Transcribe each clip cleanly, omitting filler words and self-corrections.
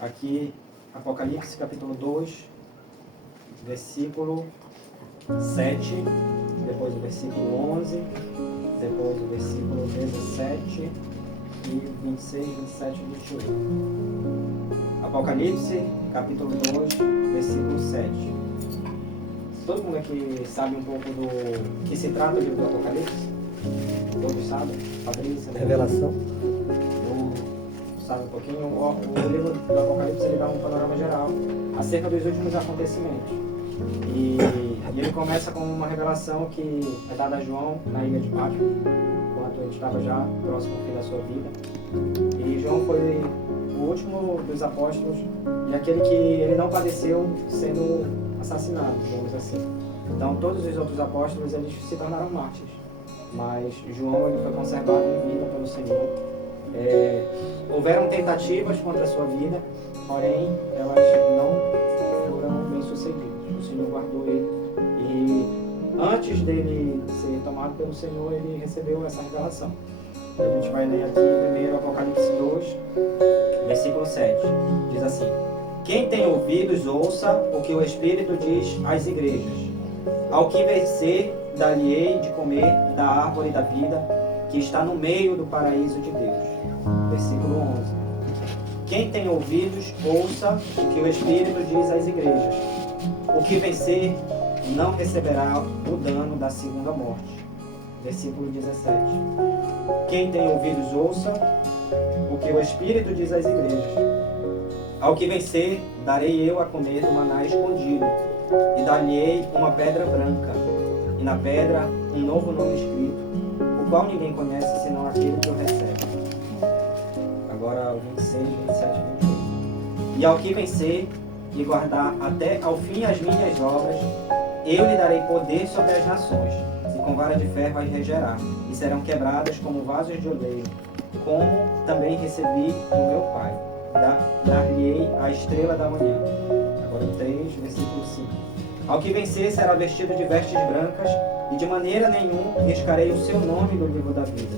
aqui, Apocalipse capítulo 2, versículo 7, depois o versículo 11, depois o versículo 17 e 26, 27 e 28. Apocalipse capítulo 2, versículo 7. Todo mundo aqui sabe um pouco do que se trata o livro do Apocalipse? Todos sabem? Fabrício? Revelação. Sabe um pouquinho? O livro do Apocalipse ele dá um panorama geral acerca dos últimos acontecimentos. E ele começa com uma revelação que é dada a João na ilha de Patmos, enquanto ele estava já próximo ao fim da sua vida. E João foi o último dos apóstolos e aquele que ele não padeceu sendo assassinado, digamos assim. Então todos os outros apóstolos eles se tornaram mártires, mas João ele foi conservado em vida pelo Senhor. Houveram tentativas contra a sua vida, porém elas não foram bem sucedidas. O Senhor guardou ele e antes dele ser tomado pelo Senhor ele recebeu essa revelação. A gente vai ler aqui primeiro Apocalipse 2, versículo 7. Diz assim: quem tem ouvidos ouça o que o Espírito diz às igrejas. Ao que vencer dar-lhe-ei de comer da árvore da vida que está no meio do paraíso de Deus. Versículo 11. Quem tem ouvidos, ouça o que o Espírito diz às igrejas. O que vencer não receberá o dano da segunda morte. Versículo 17. Quem tem ouvidos, ouça o que o Espírito diz às igrejas. Ao que vencer, darei eu a comer do maná escondido, e dar-lhe-ei uma pedra branca, e na pedra um novo nome escrito, o qual ninguém conhece senão aquele que o recebe. Agora o 26, 27 e 28. E ao que vencer e guardar até ao fim as minhas obras, eu lhe darei poder sobre as nações, e com vara de ferro as regerá, e serão quebradas como vasos de oleiro, como também recebi do meu Pai. Dar-lhe-ei a estrela da manhã. Agora o 3, versículo 5. Ao que vencer será vestido de vestes brancas, e de maneira nenhuma riscarei o seu nome do livro da vida,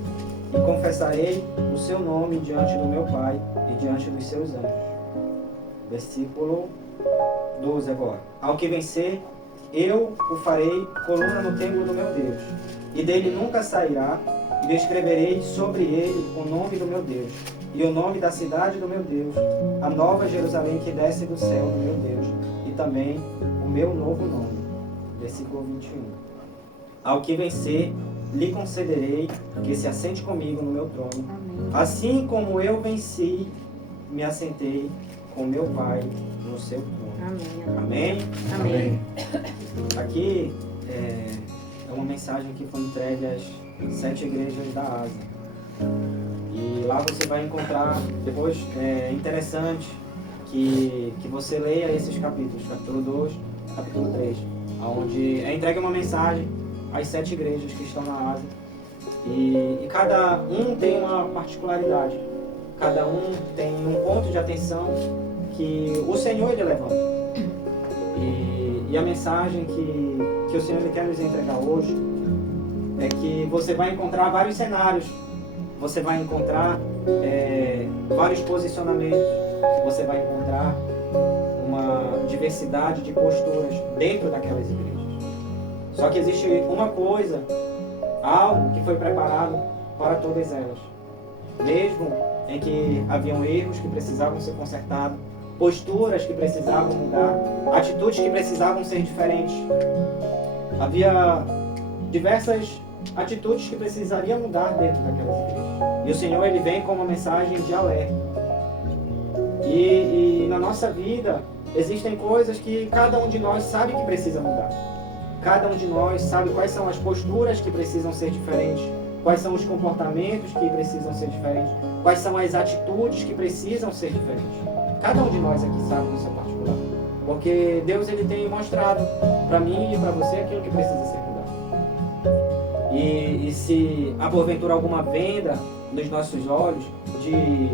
e confessarei o seu nome diante do meu Pai e diante dos seus anjos. Versículo 12 agora. Ao que vencer, eu o farei coluna no templo do meu Deus, e dele nunca sairá, e lhe escreverei sobre ele o nome do meu Deus, e o nome da cidade do meu Deus, a nova Jerusalém que desce do céu do meu Deus, e também o meu novo nome. Versículo 21. Ao que vencer, lhe concederei que se assente comigo no meu trono, assim como eu venci, me assentei com meu Pai no seu trono. Amém? Amém. Aqui é uma mensagem que foi entregue às 7 igrejas da Ásia. E lá você vai encontrar, depois é interessante que você leia esses capítulos, capítulo 2, capítulo 3, onde é entregue uma mensagem às 7 igrejas que estão na Ásia. E cada um tem uma particularidade, cada um tem um ponto de atenção que o Senhor ele levanta. E a mensagem que o Senhor ele quer nos entregar hoje é que você vai encontrar vários cenários, você vai encontrar vários posicionamentos, você vai encontrar uma diversidade de posturas dentro daquelas igrejas. Só que existe uma coisa, algo que foi preparado para todas elas. Mesmo em que haviam erros que precisavam ser consertados, posturas que precisavam mudar, atitudes que precisavam ser diferentes. Havia diversas atitudes que precisariam mudar dentro daquelas igrejas. E o Senhor ele vem com uma mensagem de alerta. E na nossa vida existem coisas que cada um de nós sabe que precisa mudar. Cada um de nós sabe quais são as posturas que precisam ser diferentes, quais são os comportamentos que precisam ser diferentes, quais são as atitudes que precisam ser diferentes. Cada um de nós aqui sabe no seu particular. Porque Deus ele tem mostrado para mim e para você aquilo que precisa ser mudado. E se há porventura alguma venda nos nossos olhos de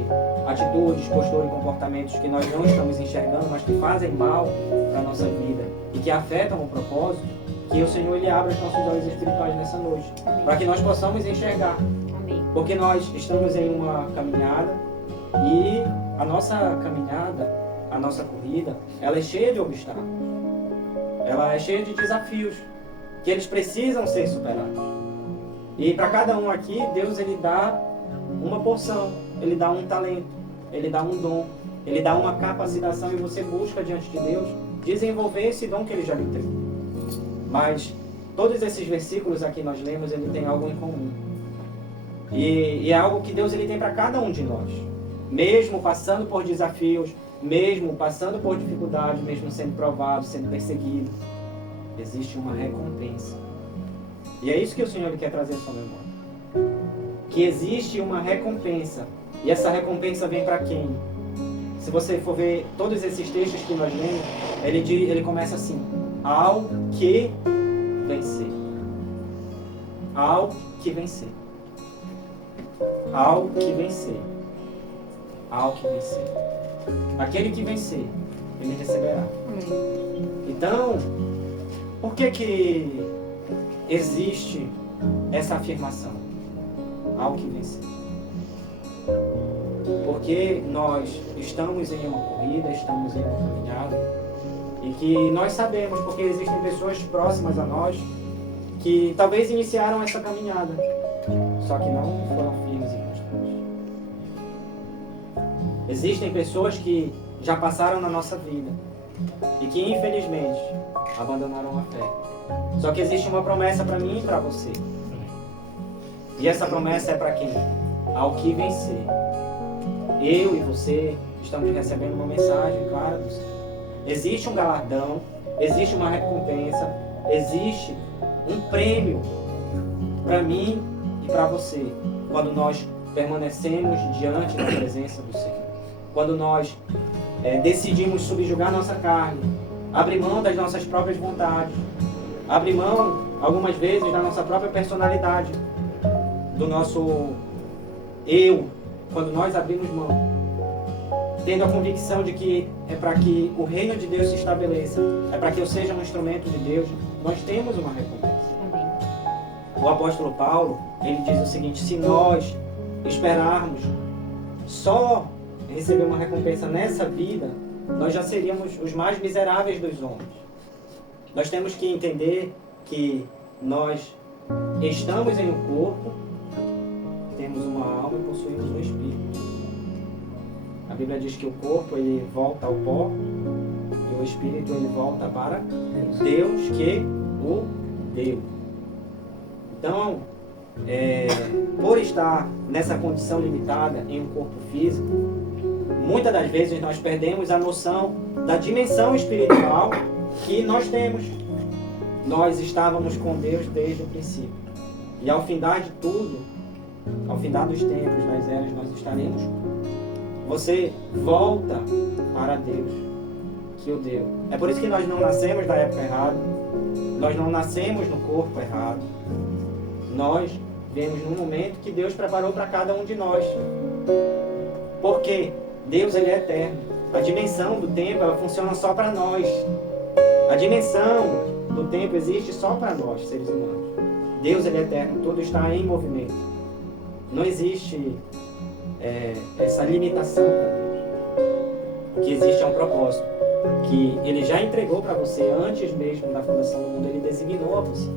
atitudes, postura e comportamentos que nós não estamos enxergando, mas que fazem mal para a nossa vida e que afetam o propósito, que o Senhor ele abra os nossos olhos espirituais nessa noite, para que nós possamos enxergar. Porque nós estamos em uma caminhada e a nossa caminhada a nossa corrida, ela é cheia de obstáculos. Ela é cheia de desafios que eles precisam ser superados. E para cada um aqui, Deus ele dá uma porção, ele dá um talento, ele dá um dom, ele dá uma capacitação e você busca diante de Deus desenvolver esse dom que ele já lhe tem. Mas todos esses versículos aqui nós lemos, ele tem algo em comum. E é algo que Deus ele tem para cada um de nós. Mesmo passando por desafios, mesmo passando por dificuldades, mesmo sendo provado, sendo perseguido, existe uma recompensa. E é isso que o Senhor quer trazer à sua memória. Que existe uma recompensa. E essa recompensa vem para quem? Se você for ver todos esses textos que nós lemos, ele começa assim: ao que vencer. Ao que vencer. Ao que vencer. Ao que vencer. Aquele que vencer, ele receberá. Então, por que existe essa afirmação? Ao que vencer. Porque nós estamos em uma corrida, estamos em uma caminhada, e que nós sabemos, porque existem pessoas próximas a nós que talvez iniciaram essa caminhada, só que não foram firmes e constantes. Existem pessoas que já passaram na nossa vida e que infelizmente abandonaram a fé. Só que existe uma promessa para mim e para você. E essa promessa é para quem? Ao que vencer. Eu e você estamos recebendo uma mensagem clara do Senhor. Existe um galardão, existe uma recompensa, existe um prêmio para mim e para você quando nós permanecemos diante da presença do Senhor. Quando nós decidimos subjugar nossa carne, abrir mão das nossas próprias vontades, abrir mão, algumas vezes, da nossa própria personalidade, do nosso eu, quando nós abrimos mão, tendo a convicção de que é para que o reino de Deus se estabeleça, é para que eu seja um instrumento de Deus, nós temos uma recompensa. O apóstolo Paulo, ele diz o seguinte: se nós esperarmos só receber uma recompensa nessa vida, nós já seríamos os mais miseráveis dos homens. Nós temos que entender que nós estamos em um corpo, temos uma alma e possuímos um espírito. A Bíblia diz que o corpo ele volta ao pó e o espírito ele volta para Deus que o deu. Então, por estar nessa condição limitada em um corpo físico, muitas das vezes nós perdemos a noção da dimensão espiritual que nós temos. Nós estávamos com Deus desde o princípio. E ao findar de tudo, ao findar dos tempos, das eras, nós estaremos. Você volta para Deus que o deu. É por isso que nós não nascemos na época errada. Nós não nascemos no corpo errado. Nós vemos num momento que Deus preparou para cada um de nós. Porque Deus ele é eterno. A dimensão do tempo ela funciona só para nós. A dimensão do tempo existe só para nós, seres humanos. Deus ele é eterno, tudo está em movimento. Não existe essa limitação para Deus. O que existe é um propósito que Ele já entregou para você antes mesmo da fundação do mundo. Ele designou a você.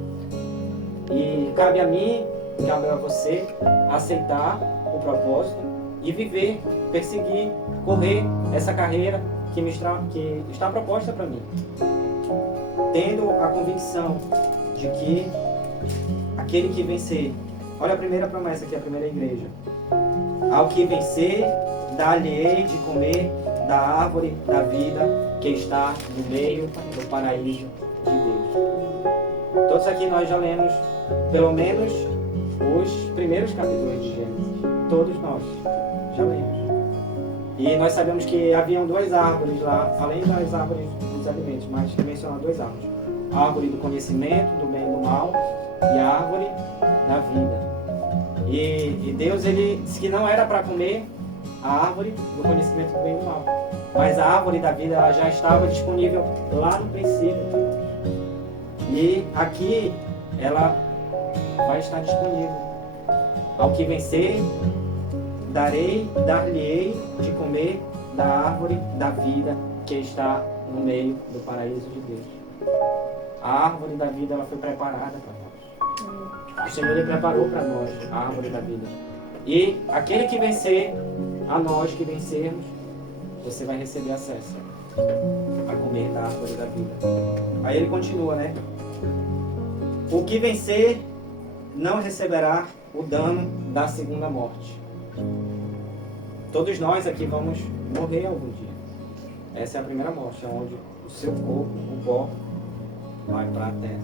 E cabe a mim, cabe a você aceitar o propósito e viver, perseguir, correr essa carreira que está proposta para mim. Tendo a convicção de que aquele que vencer, olha a primeira promessa aqui, a primeira igreja: ao que vencer, dar-lhe-ei de comer da árvore da vida que está no meio do paraíso de Deus. Todos aqui nós já lemos pelo menos os primeiros capítulos de Gênesis. Todos nós já lemos. E nós sabemos que haviam duas árvores lá, além das árvores dos alimentos, mas que mencionam duas árvores: a árvore do conhecimento do bem e do mal e a árvore da vida. E Deus ele disse que não era para comer a árvore do conhecimento do bem e do mal, mas a árvore da vida ela já estava disponível lá no princípio. E aqui ela vai estar disponível. Ao que vencer, dar-lhe-ei de comer da árvore da vida que está no meio do paraíso de Deus. A árvore da vida, ela foi preparada para nós. O Senhor, ele preparou para nós a árvore da vida. E aquele que vencer, a nós que vencermos, você vai receber acesso a comer da árvore da vida. Aí ele continua, né? O que vencer não receberá o dano da segunda morte. Todos nós aqui vamos morrer algum dia. Essa é a primeira morte, onde o seu corpo, o pó, vai para a terra.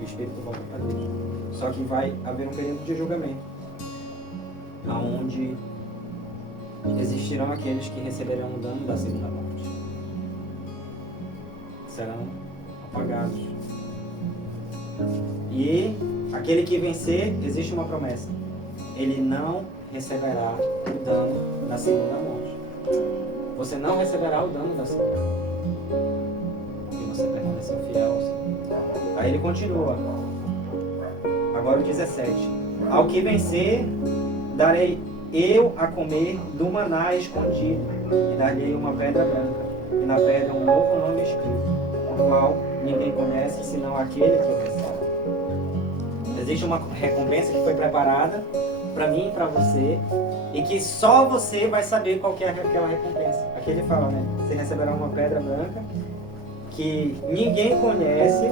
E o espírito volta para Deus. Só que vai haver um período de julgamento, onde existirão aqueles que receberão o dano da segunda morte. Serão apagados. E aquele que vencer, existe uma promessa. Ele não receberá o dano da segunda morte. Você não receberá o dano da segunda morte. Porque você permaneceu fiel ao Senhor. Aí ele continua. Agora o 17. Ao que vencer, darei eu a comer do maná escondido, e dar-lhe uma pedra branca, e na pedra um novo nome escrito, o qual ninguém conhece, senão aquele que o recebe. Existe uma recompensa que foi preparada para mim e para você, e que só você vai saber qual que é aquela recompensa. Aqui ele fala, né? Você receberá uma pedra branca, que ninguém conhece,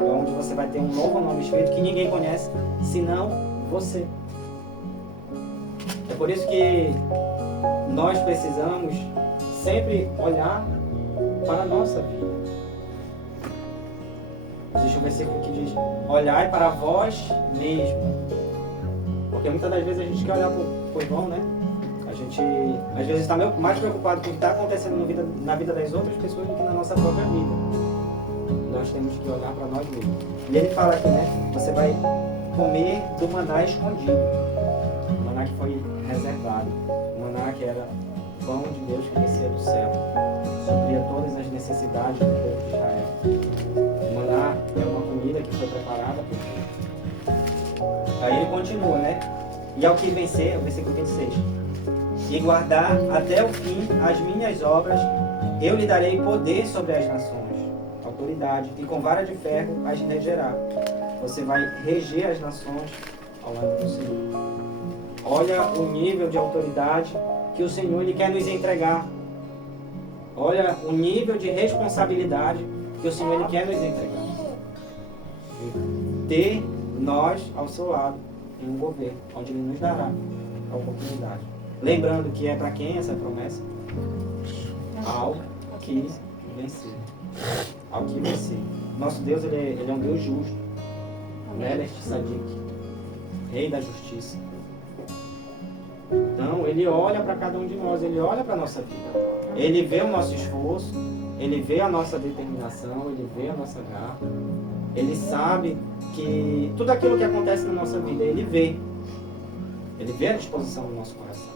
onde você vai ter um novo nome escrito, que ninguém conhece, senão você. É por isso que nós precisamos sempre olhar para a nossa vida. Existe um versículo que diz: olhai para vós mesmo. Porque muitas das vezes a gente quer olhar para o irmão, né? A gente às vezes está mais preocupado com o que está acontecendo na vida das outras pessoas do que na nossa própria vida. Nós temos que olhar para nós mesmos. E ele fala aqui, né? Você vai comer do maná escondido. O maná que foi reservado. O maná que era pão de Deus que descia do céu. Supria todas as necessidades do povo de Israel. O maná é uma comida que foi preparada por Deus. Aí ele continua, né? E ao que vencer, o versículo 26. E guardar até o fim as minhas obras, eu lhe darei poder sobre as nações, autoridade, e com vara de ferro as regerá. Você vai reger as nações ao lado do Senhor. Olha o nível de autoridade que o Senhor ele quer nos entregar. Olha o nível de responsabilidade que o Senhor ele quer nos entregar. Ter nós ao seu lado em um governo, onde Ele nos dará a oportunidade. Lembrando que é para quem essa promessa? Ao que vencer. Ao que vencer. Nosso Deus ele é um Deus justo. Melech Tzadik, Rei da Justiça. Então Ele olha para cada um de nós, Ele olha para a nossa vida. Ele vê o nosso esforço, Ele vê a nossa determinação, Ele vê a nossa garra. Ele sabe que tudo aquilo que acontece na nossa vida, Ele vê. Ele vê a disposição do nosso coração.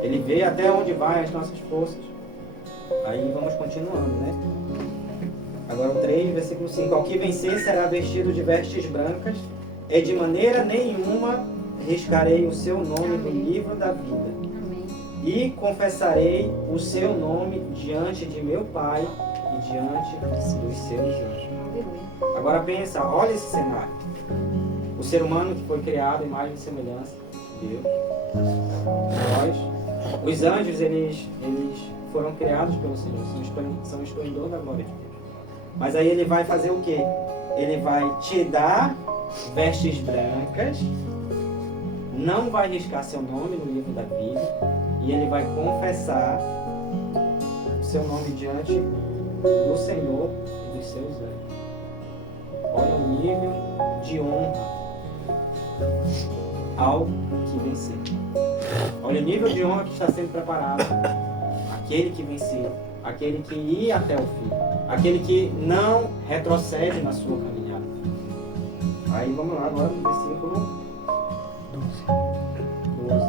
Ele vê até onde vai as nossas forças. Aí vamos continuando, né? Agora o 3, versículo 5. Ao que vencer será vestido de vestes brancas, e de maneira nenhuma riscarei o seu nome do livro da vida. E confessarei o seu nome diante de meu Pai e diante dos seus anjos. Agora pensa, olha esse cenário. O ser humano que foi criado em imagem e semelhança de Deus. Nós, os anjos, eles foram criados pelo Senhor, são o esplendor da glória de Deus. Mas aí Ele vai fazer o quê? Ele vai te dar vestes brancas, não vai riscar seu nome no livro da vida, e Ele vai confessar o seu nome diante do Senhor e dos seus anjos. Olha o nível de honra ao que vencer. Olha o nível de honra que está sendo preparado. Aquele que vencer, aquele que ir até o fim, aquele que não retrocede na sua caminhada. Aí vamos lá agora no versículo 12.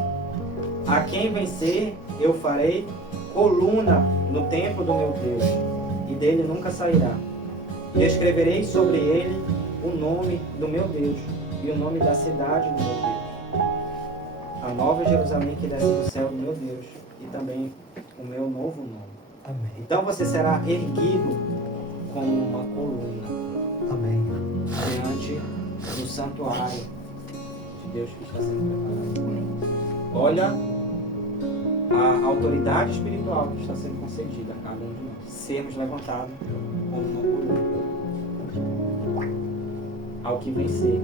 A quem vencer, eu farei coluna no templo do meu Deus, e dele nunca sairá. E escreverei sobre ele o nome do meu Deus e o nome da cidade do meu Deus, a nova Jerusalém que desce do céu do meu Deus, e também o meu novo nome. Amém. Então você será erguido como uma coluna. Amém. Diante do santuário de Deus que está sendo preparado. Olha a autoridade espiritual que está sendo concedida a cada um de nós. Sermos levantados como uma coluna. Ao que vencer.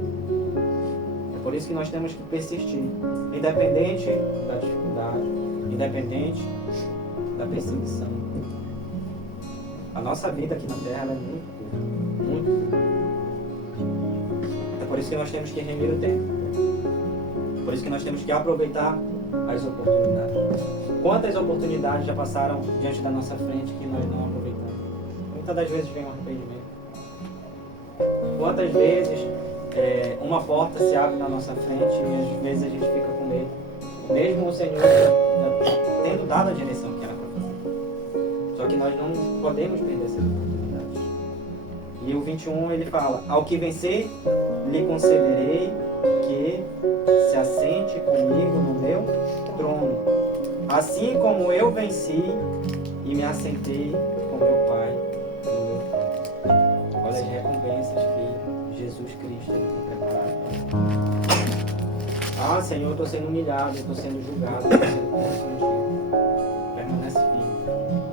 É por isso que nós temos que persistir. Independente da dificuldade, independente da perseguição. A nossa vida aqui na Terra ela é muito curta. Muito curta. É por isso que nós temos que remir o tempo. É por isso que nós temos que aproveitar as oportunidades. Quantas oportunidades já passaram diante da nossa frente que nós não aproveitamos? Muitas das vezes vem um arrependimento. Quantas vezes uma porta se abre na nossa frente e às vezes a gente fica com medo. Mesmo o Senhor tendo dado a direção que era para fazer. Só que nós não podemos perder essas oportunidades. E o 21 ele fala: ao que vencer, lhe concederei que se assente comigo no meu trono, assim como eu venci e me assentei com meu Pai no meu trono. Olha as recompensas que Jesus Cristo tem preparado para nós. Ah, Senhor, eu estou sendo humilhado, eu estou sendo julgado, eu estou sendo constrangido. Permanece firme,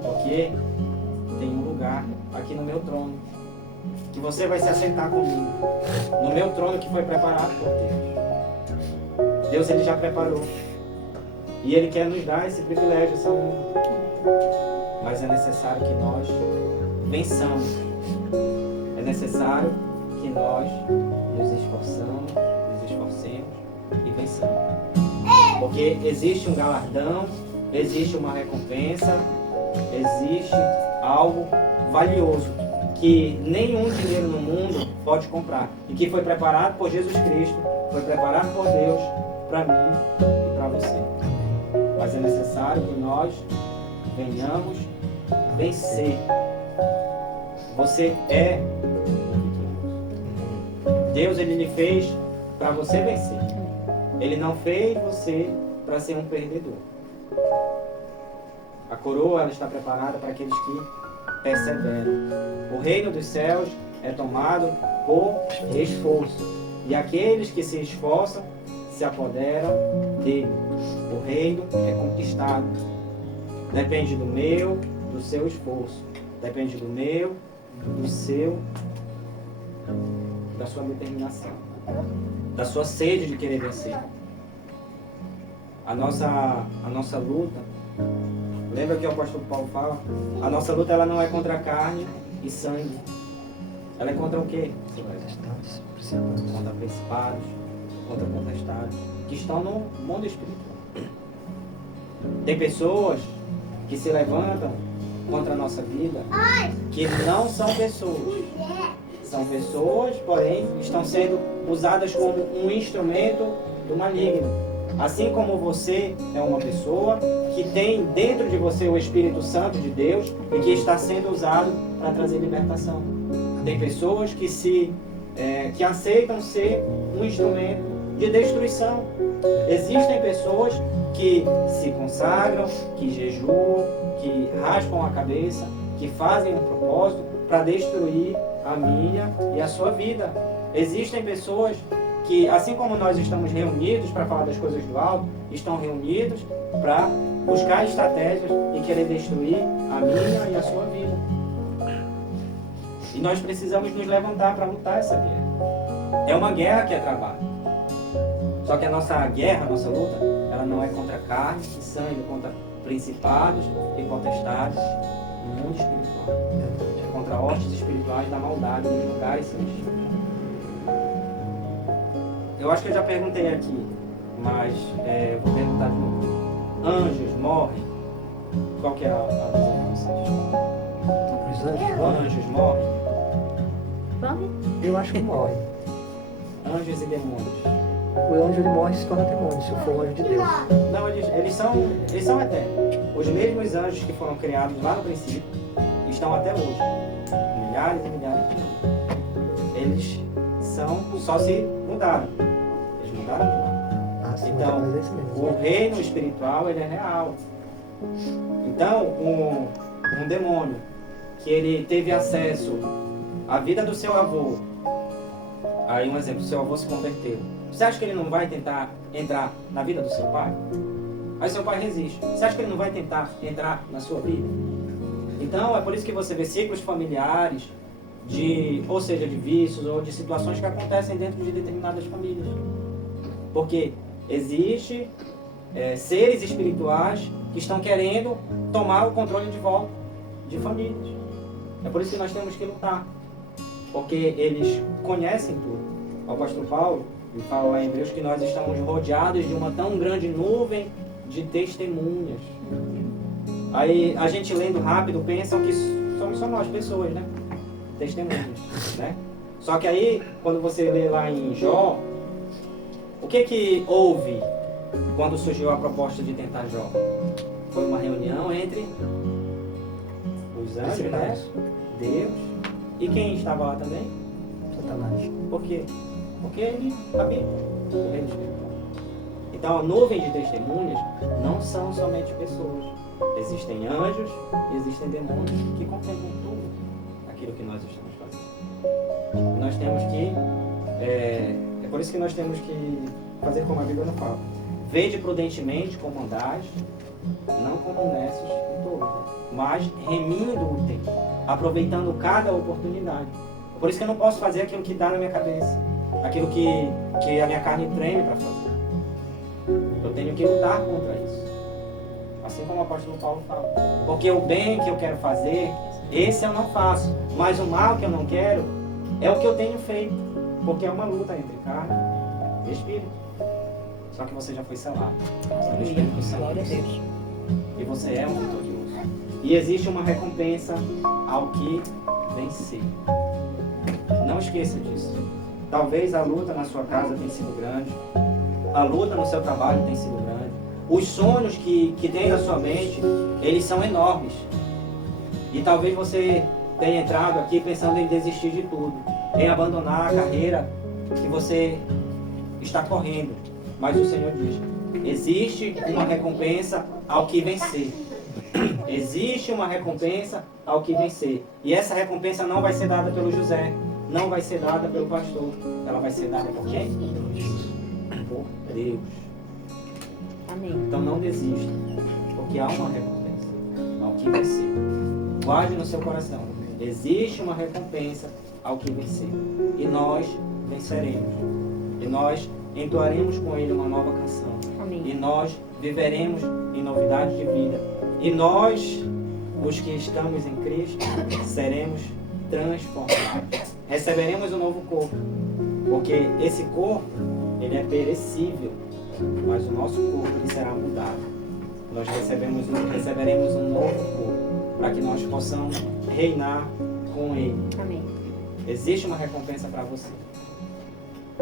porque tem um lugar aqui no meu trono que você vai se assentar comigo, no meu trono que foi preparado por Deus. Deus ele já preparou e Ele quer nos dar esse privilégio, essa honra. Mas é necessário que nós vençamos. É necessário que nós nos esforçamos, nos esforcemos e vençamos. Porque existe um galardão, existe uma recompensa, existe algo valioso que nenhum dinheiro no mundo pode comprar e que foi preparado por Jesus Cristo, foi preparado por Deus para mim e para você. Mas é necessário que nós venhamos vencer. Você é Deus, ele lhe fez para você vencer. Ele não fez você para ser um perdedor. A coroa ela está preparada para aqueles que perseveram. O reino dos céus é tomado por esforço. E aqueles que se esforçam se apoderam dele. O reino é conquistado. Depende do meu, do seu esforço. Depende do meu, do seu, da sua determinação. Da sua sede de querer vencer. A nossa luta, lembra que o apóstolo Paulo fala? A nossa luta ela não é contra carne e sangue. Ela é contra o quê? Contra principados, contra potestades, que estão no mundo espiritual. Tem pessoas que se levantam contra a nossa vida, que não são pessoas. São pessoas, porém, estão sendo usadas como um instrumento do maligno. Assim como você é uma pessoa que tem dentro de você o Espírito Santo de Deus e que está sendo usado para trazer libertação. Tem pessoas que aceitam ser um instrumento de destruição. Existem pessoas que se consagram, que jejuam, que raspam a cabeça, que fazem um propósito para destruir a minha e a sua vida. Existem pessoas que, assim como nós estamos reunidos para falar das coisas do alto, estão reunidos para buscar estratégias e querer destruir a minha e a sua vida. E nós precisamos nos levantar para lutar essa guerra. É uma guerra que é travada. Só que a nossa guerra, a nossa luta, ela não é contra carne e sangue, contra principados e potestades no mundo espiritual. É contra hostes espirituais da maldade nos lugares celestiais. Eu acho que eu já perguntei aqui, mas vou perguntar de novo. Anjos morrem? Qual que é a visão de vocês? Anjos morrem? Eu acho que morre. Anjos e demônios? O anjo ele morre e se torna demônio, se for o anjo de Deus. Não, eles são eternos. Os mesmos anjos que foram criados lá no princípio estão até hoje. Milhares e milhares de anos. Eles só se mudaram. Eles mudaram de lá. Sim, então, mas é isso mesmo. o reino espiritual ele é real. Então, um demônio que ele teve acesso à vida do seu avô, aí um exemplo, seu avô se converteu, você acha que ele não vai tentar entrar na vida do seu pai? Aí seu pai resiste. Você acha que ele não vai tentar entrar na sua vida? Então, é por isso que você vê ciclos familiares, ou seja, de vícios ou de situações que acontecem dentro de determinadas famílias. Porque existe seres espirituais que estão querendo tomar o controle de volta de famílias. É por isso que nós temos que lutar. Porque eles conhecem tudo. O apóstolo Paulo fala lá em Hebreus que nós estamos rodeados de uma tão grande nuvem de testemunhas. Aí a gente lendo rápido pensa que somos só nós, pessoas, né? Testemunhas, né? Só que aí, quando você lê lá em Jó, o que houve quando surgiu a proposta de tentar Jó? Foi uma reunião entre os anjos, né? Deus. E quem estava lá também? Satanás. Por quê? Porque ele habita o reino espiritual. Então a nuvem de testemunhas não são somente pessoas. Existem anjos e existem demônios que contemplam tudo aquilo que nós estamos fazendo. Nós temos que... É por isso que nós temos que fazer como a Bíblia não fala. Vede prudentemente como andais, não como necios e tolos, mas remindo o tempo, aproveitando cada oportunidade. Por isso que eu não posso fazer aquilo que dá na minha cabeça, aquilo que a minha carne treme para fazer. Eu tenho que lutar contra isso. Assim como o apóstolo Paulo fala. Porque o bem que eu quero fazer, esse eu não faço. Mas o mal que eu não quero, é o que eu tenho feito. Porque é uma luta entre carne e espírito. Só que você já foi selado pelo Espírito Santo. Glória a Deus. E você é um vitorioso. E existe uma recompensa ao que vencer. Não esqueça disso. Talvez a luta na sua casa tenha sido grande. A luta no seu trabalho tem sido grande. Os sonhos que tem na sua mente, eles são enormes. E talvez você tenha entrado aqui pensando em desistir de tudo. Em abandonar a carreira que você está correndo. Mas o Senhor diz, existe uma recompensa ao que vencer. Existe uma recompensa ao que vencer. E essa recompensa não vai ser dada pelo José. Não vai ser dada pelo pastor. Ela vai ser dada por quem? Por Deus. Amém. Então não desista. Porque há uma recompensa ao que vencer. Guarde no seu coração. Existe uma recompensa ao que vencer. E nós venceremos. E nós entoaremos com ele uma nova canção. Amém. E nós viveremos em novidade de vida. E nós, os que estamos em Cristo, seremos transformados. Receberemos um novo corpo. Porque esse corpo, ele é perecível. Mas o nosso corpo, ele será mudado. Nós receberemos um novo corpo. Para que nós possamos reinar com ele. Amém. Existe uma recompensa para você.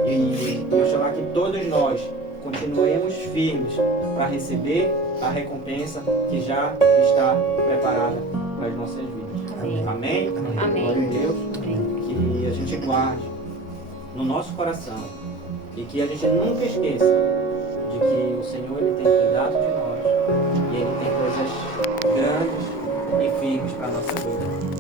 E eu chamar que todos nós continuemos firmes para receber a recompensa que já está preparada para as nossas vidas. Amém. Amém? Amém. Glória a Deus. Amém. Que a gente guarde no nosso coração e que a gente nunca esqueça de que o Senhor ele tem cuidado de nós e ele tem coisas grandes e firmes para a nossa vida.